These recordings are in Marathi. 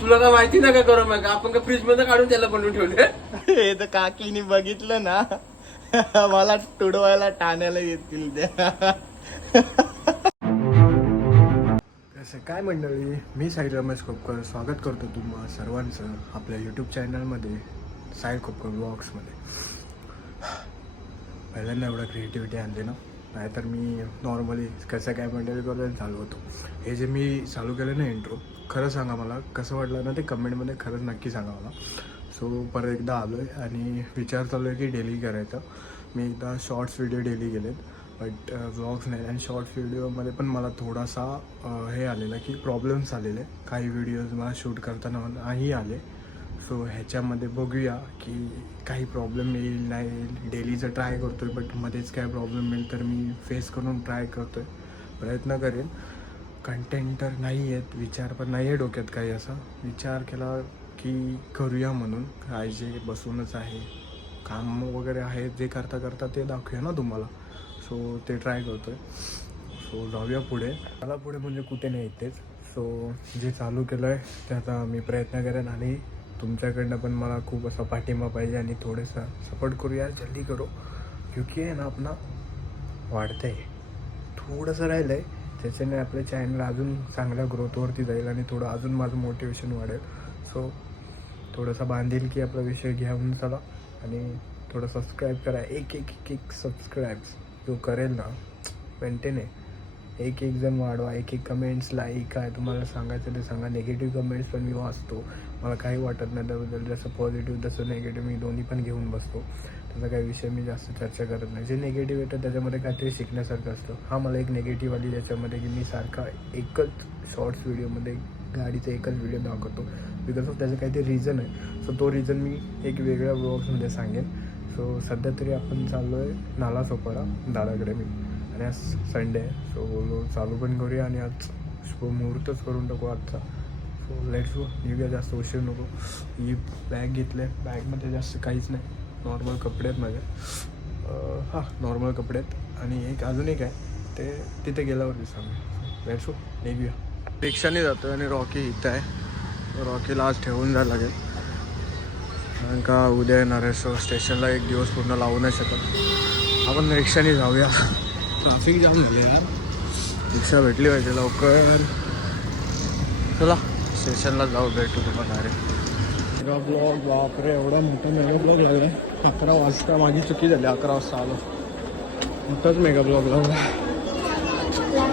तुला काय माहिती ना काय गरम आहे का? आपण का फ्रीज मध्ये काढून त्याला बनवून ठेवले. हे तर काकीने बघितलं ना मला तुडवायला ठाण्याला येतील त्या. कसं काय मंडळी, मी साई रमेश खोपकर स्वागत करतो तुम्हा सर्वांचं आपल्या यूट्यूब चॅनलमध्ये साई खोपकर व्लॉग्समध्ये. पहिल्यांदा एवढं क्रिएटिव्हिटी आणते ना, नाहीतर मी नॉर्मली कसं काय मंडळी करून चालू होतो. हे जे मी चालू केलं ना इंट्रो, खरं सांगा मला कसं वाटलं ना ते कमेंटमध्ये खरंच नक्की सांगा मला. सो परत एकदा आलो आहे आणि विचार चालू आहे की डेली करायचं. मी एकदा शॉर्ट्स व्हिडिओ डेली केलेत बट व्लॉग्स नाही. आणि शॉर्ट्स व्हिडिओमध्ये पण मला थोडासा हे आलेलं की प्रॉब्लेम्स आलेले. काही व्हिडिओज मला शूट करताना नाही आले. सो ह्याच्यामध्ये बघूया की काही प्रॉब्लेम येईल नाही येईल. डेलीचं ट्राय करतो आहे बट मध्येच काय प्रॉब्लेम येईल तर मी फेस करून ट्राय करतो आहे, प्रयत्न करेन. कंटेंट तर नाही आहेत, विचार पण नाही आहे डोक्यात काही असा. विचार केला की करूया म्हणून, काय जे बसूनच आहे काम वगैरे आहे जे करता करता ते दाखवूया ना तुम्हाला. सो ते ट्राय करतो आहे. सो जाऊया पुढे. मला पुढे म्हणजे कुठे नाही येतेच. सो जे चालू केलं आहे ते आता मी प्रयत्न करेन आणि तुमच्याकडनं पण मला खूप असा पाठिंबा पाहिजे आणि थोडंसं सपोर्ट करूया, जल्दी करो. क्योंकि आहे ना आपला वाढतं आहे, थोडंसं राहिलं आहे त्याच्याने आपल्या चॅनल अजून चांगल्या ग्रोथवरती जाईल आणि थोडं अजून माझं मोटिवेशन वाढेल. सो थोडासा बांधील की आपला विषय घेऊन चला आणि थोडं सबस्क्राईब करा. एक सबस्क्राईब्स जो करेल ना मेंटेन आहे. एक जण वाढवा, एक कमेंट्स लाईक काय तुम्हाला सांगायचं ते सांगा. निगेटिव्ह कमेंट्स पण मी वाचतो, मला काही वाटत नाही त्याबद्दल. जसं पॉझिटिव्ह तसं निगेटिव्ह मी दोन्ही पण घेऊन बसतो. त्याचा काही विषय मी जास्त चर्चा करत नाही. जे निगेटिव्ह येतं त्याच्यामध्ये काहीतरी शिकण्यासारखं असतं. हा मला एक निगेटिव्ह आली ज्याच्यामध्ये की मी सारखा एकच शॉर्ट्स व्हिडिओमध्ये गाडीचा एकच व्हिडिओ दाखवतो बिकॉज ऑफ त्याचं काहीतरी रिझन आहे. सो तो रिझन मी एक वेगळ्या व्लॉग्समध्ये सांगेन. सो सध्या तरी आपण चाललो आहे नालासोपारा दादाकडे मी, आणि आज संडे आहे. सो बोललो चालू पण करूया आणि आज मुहूर्तच करून टाकू आजचा. सो लेट्स गो, निघूया, जास्त उशीर नको. ही बॅग घेतले, बॅगमध्ये जास्त काहीच नाही, नॉर्मल कपडे आहेत माझे. हां नॉर्मल कपडे आहेत. आणि एक अजून एक आहे ते तिथे गेल्यावरती सांगू. लेट्स गो, निघूया. रिक्षाने जातो आणि रॉकी इथं आहे. रॉकीला आज ठेवून जायला लागेल कारण का उद्या येणार आहे. सो स्टेशनला एक दिवस पूर्ण लावू नाही शकत. आपण रिक्षाने जाऊया. ट्रॅफिक जाम झाले यार, रिक्षा भेटली पाहिजे लवकर. चला स्टेशनला जाऊ, भेटू तुम्हाला. अरे मेगा ब्लॉग, बापरे एवढा मोठा मेगा ब्लॉग लागला. 11 वाजता, माझी चुकी झाली, 11 वाजता आलो. मोठाच मेगा ब्लॉग लागला.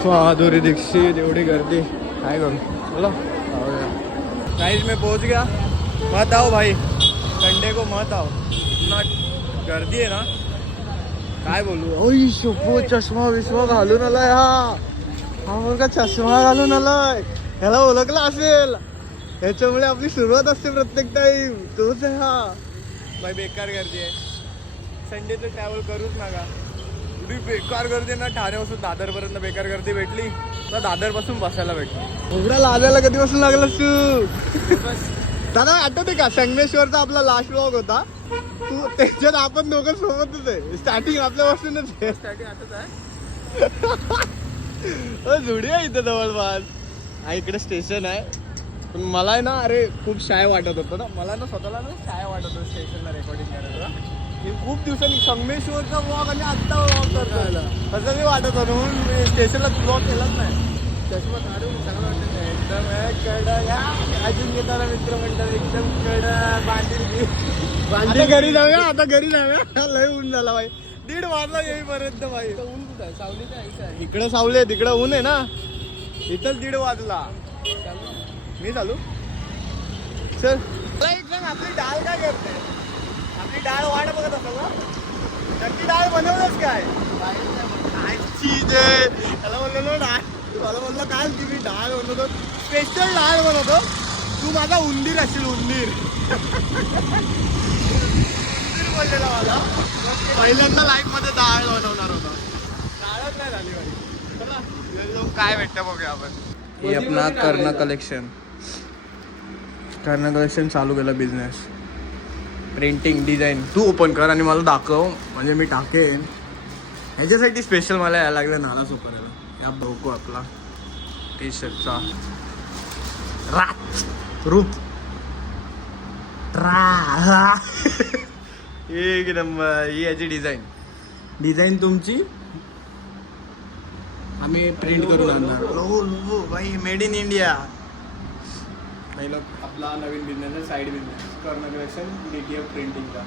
माधुरी दीक्षित, एवढी गर्दी, काय करू. चला गाइस मैं पहुंच गया. मत आओ भाई, संडे को मत आओ, इतना गर्दी आहे ना काय बोलू. ओय शोपो, चष्मा विश्वा घालून आलाय हा मुलगा, चष्मा घालून आलाय. ह्याला ओळखला असेल, ह्याच्यामुळे आपली सुरुवात असते प्रत्येक टाइम. तोच आहे हा भाई. बेकार गर्दी आहे, संडेचं ट्रॅव्हल करूच नका. एवढी बेकार गर्दी ना, ठाण्यापासून दादरपर्यंत बेकार गर्दी भेटली तर दादरपासून बसायला भेटली. एवढा लाजायला कधीपासून लागलास तू. दादा आठवते का संगमेश्वरचा आपला लास्ट व्लॉग होता, तू त्याच्यात आपण दोघं सोबतच आहे. स्टार्टिंग आपल्यापासूनच आहे. स्टार्टिंग आठवत आहे. जुडी आहे इथं जवळपास. हा इकडे स्टेशन आहे. पण मला आहे ना, अरे खूप शाय वाटत होतं ना, मला ना स्वतःला ना शाय वाटत होतं स्टेशनला रेकॉर्डिंग करायला. मी खूप दिवसांनी संगमेश्वरचा व्लॉग आणि आत्ता व्लॉग करतो. असं मी वाटत होतं म्हणून मी स्टेशनला व्लॉग केलाच नाही. चष्मा काढून चांगलं वाटत नाही एकदम. कड या अजून येताना मित्र म्हणतात एकदम कड बांधील. घरी जाऊया, आता घरी जाऊया. लय ऊन झाला भाई, 1:30 वाजला येईपर्यंत भाई. ऊन कुठं आहे, सावलीच आहे. इकडं सावली आहे, तिकडं ऊन आहे ना. इथंच 1:30 वाजला. मी चालू चल. आपली डाळ काय करते, आपली डाळ वाट बघत असेल ना. नक्की डाळ बनवलंच काय, काय चीज आहे. त्याला म्हणलं ना डाळ, मला म्हणलं काय की मी डाळ बनवतो, स्पेशल डाळ बनवतो. तू माझा उंदीर असशील, उंदीर. बोललेला मला पहिल्यांदा लाईफ मध्ये डाळ बनवणार होता. डाळच नाही झाली भाई. चला काय भेटतं बघूया आपण. हे आपला कर्ण कलेक्शन, कर्ण कलेक्शन चालू केलं बिझनेस. प्रिंटिंग डिझाईन तू ओपन कर आणि मला दाखव, म्हणजे मी टाकेन. ह्याच्यासाठी स्पेशल मला यायला लागलं नालासोपाऱ्याला. या बघू आपला टी शर्टचा रात रूप एक नंबर. ही याची डिझाईन तुमची आम्ही प्रिंट करून आणणार. लोगो भाई मेड इन इंडिया. नाही लोक आपला नवीन बिझनेस आहे, साईड बिझनेस कर्ण कलेक्शन DTF प्रिंटिंगचा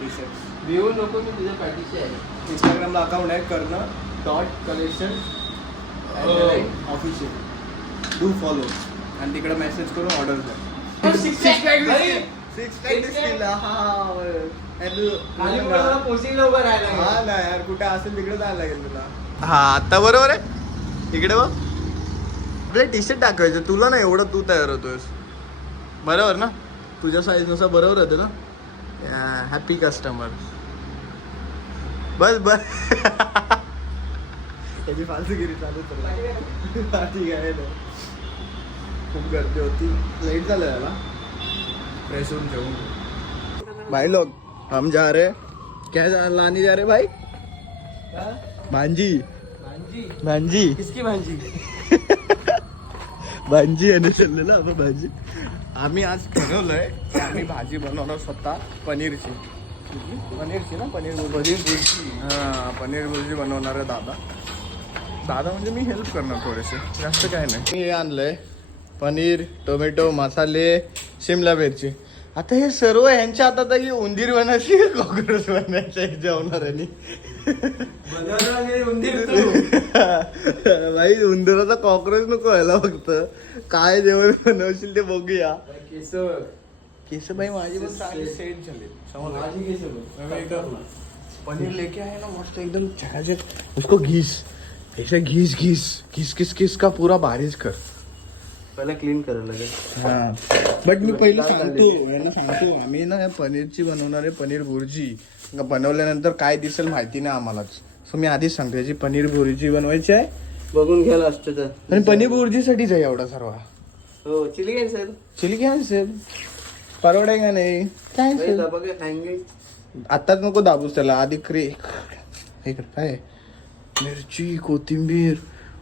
टी शर्ट. देऊ नको मी तुझ्या पाठीशी आहे. इंस्टाग्रामला अकाउंट आहे kर्ण.collection ऑफिशियल. डू फॉलो आणि तिकडे मेसेज करून ऑर्डर द्या. हा ना यार, कुठे असेल तिकडे जायला लागेल तुला. हा आता बरोबर आहे. इकडे बघ आपले टी शर्ट टाकायचं तुला ना, एवढं तू तयार होतोयस बरोबर ना, तुझ्या साईज नुसार बरोबर होते ना. Happy customer. बस त्याची फालतूगिरी चालू तर ठीक आहे. खूप गर्दी होती, लेट झालं याला. फ्रेश होऊन जेवून भाई लोग हम जा रहे. क्या लाने जा रहे भाई? भांजी. किसकी भांजी? भांजी आणि चाललेलं आपण भाजी. आम्ही आज ठरवलंय की आम्ही भाजी बनवणार स्वतः पनीरची ना. पनीर भुर्जी. हां, पनीर भुर्जी बनवणार आहे दादा म्हणजे मी हेल्प करणार थोडेसे, जास्त काय नाही. मी हे आणलंय पनीर, टोमॅटो, मसाले, शिमला मिरची. आता हे सर्व यांच्या हातात आहे की उंदीर बनायची कॉकरोच बनायच्या जेवणाऱ्यांनी. भाई उंदराचा कॉकरोच नको व्हायला, फक्त काय जेवण बनवशील ते बघूया. केस भाई माझी पण चांगली सेट झाली. पनीर लेके आहे ना मस्त एकदम झकाझक. उसको घिस ऐसे घिस का पूरा बारिश कर. पहिला क्लीन करायला लागेल. हा बट मी पहिलं सांगतो आम्ही ना पनीरची बनवणार आहे पनीर भुर्जी. बनवल्यानंतर काय दिसेल माहिती नाही आम्हालाच, सो मी आधीच सांगतो याची पनीर भुर्जी बनवायची आहे. बघून घ्यायला असतं तर. आणि पनीर भुर्जीसाठीच आहे एवढा सर्व. हो चिली कॅन्सल. चिली कॅन्सल परवडाय का नाही? कॅन्सल. आताच नको दाबूस त्याला, आधी काय मिरची, कोथिंबीर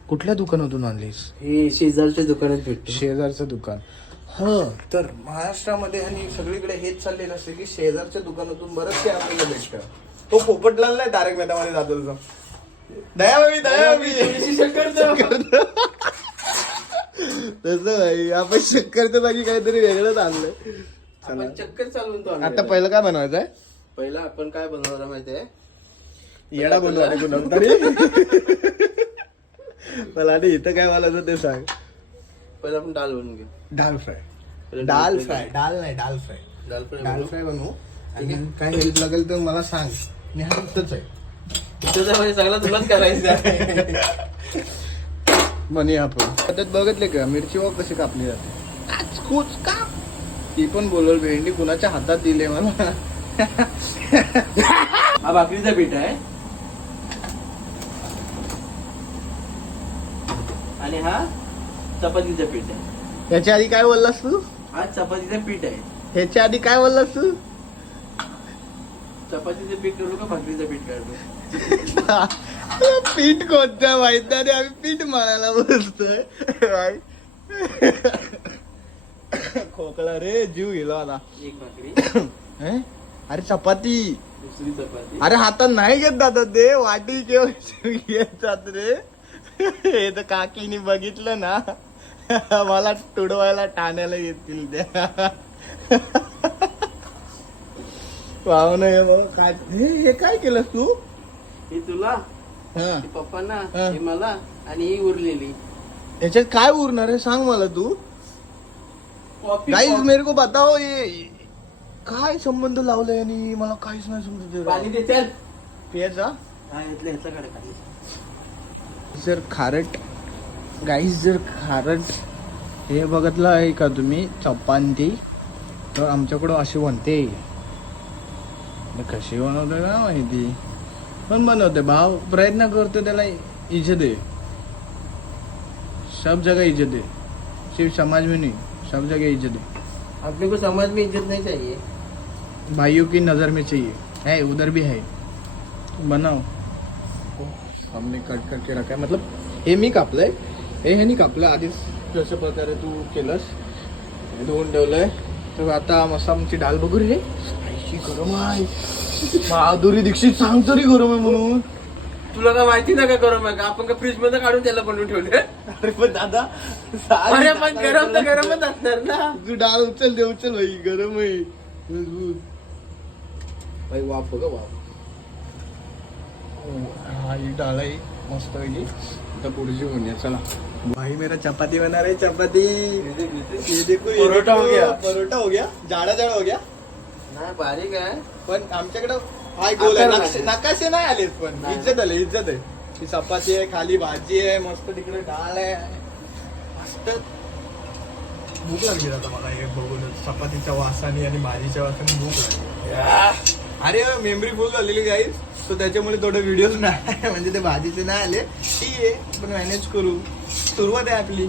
कुठल्या दुकानातून आणलीस? हे शेजारच्या दुकानात भेटतो. शेजारचं दुकान. हा तर महाराष्ट्रामध्ये आणि सगळीकडे हेच चाललेलं असते की शेजारच्या दुकानातून बरंच काही आपल्याला भेटतं. तो पोपटलाल नाही तारक मेहतामध्ये जातो तुझा. दयावी तसं आपण शक्करचं बाकी काहीतरी वेगळंच आणलंय. चक्कर चालवून तो आता पहिलं काय बनवायचं आहे? पहिला आपण काय बनवणार माहितीये? येडा बनवा तरी. मला आधी इथं काय बोलायचं ते सांग. पहिला आपण डाल बनवून घेऊ. दाल फ्राय बनवू. आणि काय हेल्प लागेल तर मला सांग, मी हा इथंच आहे. म्हणजे सगळं तुलाच करायचं आहे. म्हणे आपण त्यात बघितले का मिरची वगैरे कशी कापली जाते. आज खूच का ती पण बोलवल भेंडी कुणाच्या हातात दिले मला. हा भाकरीचा पीठ आहे आणि हा चपातीचं पीठ आहे. याच्या आधी काय बोललास तू? हा चपातीचं पीठ आहे. ह्याच्या आधी काय बोललास तू? चपातीचं पीठ काढू का भाकरीचं पीठ काढू? पीठ कोणतं माहित नाही, आम्ही पीठ मळायला बसतोय. खोकला रे, जीव गेला आता. एक भाकरी. अरे चपाती. दुसरी चपाती. अरे हातात नाही घेत दादा ते, वाटी केव्हा घेतात रे. हे तर काकीने बघितलं ना मला तुडवायला ठाण्याला येतील त्या. पाहुणं हे बघ काय हे काय केलंस तू? हे तुला, हे पप्पांना, हे मला आणि ही उरलेली. याच्यात काय उरणार आहे सांग मला तू. गाइस मेरे को बताओ ये काय संबंध लावलाय आणि मला काहीच नाही समजत. पाणी दे चल पियाचा. जर खारट गाईस जर खारट हे बघितलं आहे का तुम्ही चपाती, तर आमच्याकडं अशी बनते. कशी बनवते ना माहिती, पण बनवते भाव. प्रयत्न करतो, त्याला इज्जत आहे. सब जगह इज्जत है, सिर्फ समाज में नहीं, सब जगह इज्जत है. अपने को समाज में इज्जत नहीं चाहिए, भाइयों की नजर में चाहिए. है उधर भी है. बनाओ. हमने कट करके रखा है, मतलब हे मी कापलंय, हे नाही कापलं आधीच जशा प्रकारे तू केलंस धुवून ठेवलंय. तर आता मस्त आमची डाल बघू रे. आईची गरम आहे. माधुरी दीक्षित सांग तरी गरम आहे म्हणून. तुला काय माहिती ना काय गरम आहे का? आपण का फ्रीज मध्ये काढून त्याला बनवून ठेवले? अरे पण दादा अरे पण गरम तर गरमच असणार ना. तू डाळ उचल दे उचल भाई गरम आहे. भाई वाफ ग वाफ. हा ही डाळ आहे मस्त पैकी. आता पुढची होऊन चला. भाई मेरा चपाती बना रहे चपाती. ये देखो परोठा हो गया. परोठा हो गया. जाडा जाडा हो गया. नाही बारीक आहे पण आमच्याकडं हाय गोल आहे. आकार नाही. नकाशे नाही आलेत पण नाही. इज्जत आले इज्जत आहे. ही चपाती आहे खाली भाजी आहे मस्त तिकडे डाळ आहे मस्त. भूक लागली आता मला हे बघून चपातीच्या वासाने आणि भाजीच्या वासाने भूक लागली. अरे मेमरी फुल झालेली गाईस. तो त्याच्यामुळे थोडे व्हिडिओ नाही म्हणजे ते भाजीचे नाही आले. ठीक आहे पण मॅनेज करू. सुरुवात आहे आपली.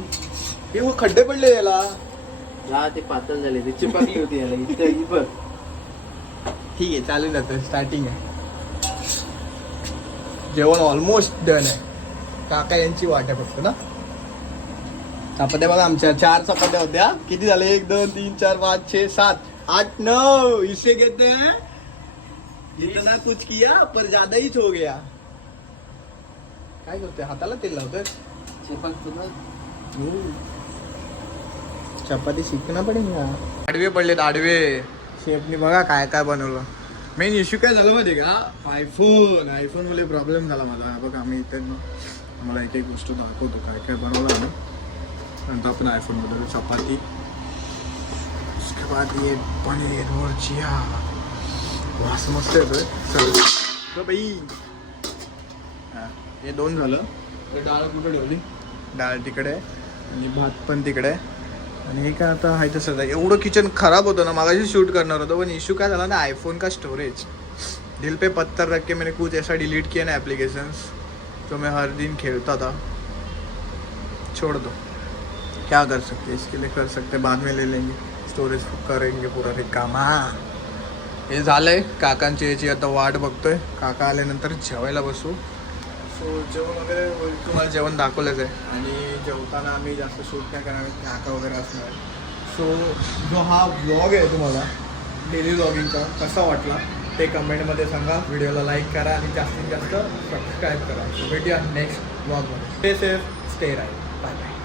हे हो खड्डे पडले याला. हा ते पातळ झाले ते चिपकली होती याला इथं बघ. ठीक आहे चालू जातं स्टार्टिंग आहे. जेवण ऑलमोस्ट डन आहे. काका यांची वाट आहे फक्त ना. चपात्या बघा आमच्या 4 चपात्या होत्या. किती झाले 1 2 3 4 5 6 7 8 9 इसे कहते हैं इतना कुछ किया पर ज्यादा ही हो गया. काय करतोय हाताला तेल लावतोय. चिपकतो ना. चपाती शिकणं पडेल ना. आडवे पडलेत आडवे. शेफनी बघा काय काय बनवलं. मेन इश्यू काय झालं माहिती का. आयफोन मध्ये प्रॉब्लेम झाला मला. बघा आम्ही इथे मला एक एक गोष्ट दाखवतो काय काय बनवलं आम्ही. नंतर आपण आयफोन मध्ये चपाती उसके बाद ये पनीर मिर्चिया वास मस्त येतोय. चल बाई हे 2 झालं. डाळ कुठे ठेवली. डाळ तिकडे आणि भात पण तिकडे. आणि हे काय आता आहे तसंच आहे. एवढं किचन खराब होतं ना. मागाशी शूट करणार होतं पण इश्यू काय झाला ना आईफोन का स्टोरेज. दिल पे पत्थर रख के मैंने कुछ ऐसा डिलीट किया ना एप्लीकेशंस जो मैं हर दिन खेलता था. छोड़ दो क्या कर सकते इसके लिए. कर सकते बाद में ले लेंगे. स्टोरेज करेंगे पूरा रिकामा. हे झालंय. काकांची याची आता वाट बघतोय. काका आल्यानंतर जेवायला बसू. सो जेवण वगैरे होईल. तुम्हाला जेवण दाखवलंच आहे. आणि जेवताना आम्ही जास्त शूट नाही करणार. काका वगैरे असणार. सो जो हा व्लॉग आहे तुम्हाला डेली व्लॉगिंगचा कसा वाटला ते कमेंटमध्ये सांगा. व्हिडिओला लाईक करा आणि जास्तीत जास्त सबस्क्राईब करा. भेटूया नेक्स्ट व्लॉगमध्ये. Stay safe stay right. Bye bye.